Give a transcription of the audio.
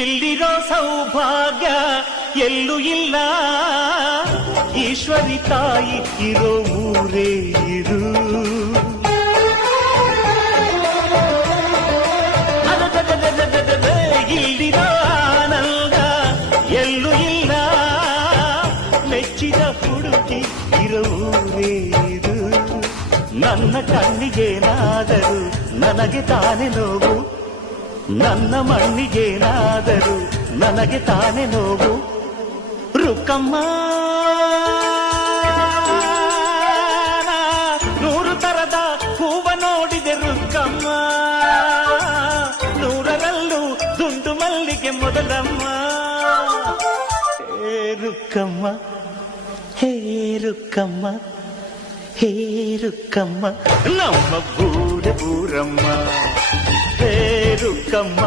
ಇಲ್ಲಿರೋ ಸೌಭಾಗ್ಯ ಎಲ್ಲೂ ಇಲ್ಲ, ಈಶ್ವರಿ ತಾಯಿ ಇರೋ ಊರೇ ಇರು. ಇಲ್ಲಿರೋ ಆನಂದ ಎಲ್ಲೂ ಇಲ್ಲ, ಮೆಚ್ಚಿದ ಹುಡುಗಿ ಇರೋ ಊರೇ ಇರು. ನನ್ನ ಕಣ್ಣಿಗೇನಾದರೂ ನನಗೆ ತಾನೇ ನೋವು, ನನ್ನ ಮಣ್ಣಿಗೇನಾದರೂ ನನಗೆ ತಾನೇ ನೋವು. ರುಕ್ಕಮ್ಮ ನೂರು ತರದ ಹೂವ ನೋಡಿದೆ ರುಕ್ಕಮ್ಮ, ನೂರರಲ್ಲೂ ದುಂಡು ಮಲ್ಲಿಗೆ ಮೊದಲಮ್ಮ. ಹೇ ರುಕ್ಕಮ್ಮ, ಹೇ ರುಕ್ಕಮ್ಮ, ಹೇ ರುಕ್ಕಮ್ಮ, ನಮ್ಮ ಬೂರಮ್ಮ. ಹೇ ರುಕ್ಕಮ್ಮ.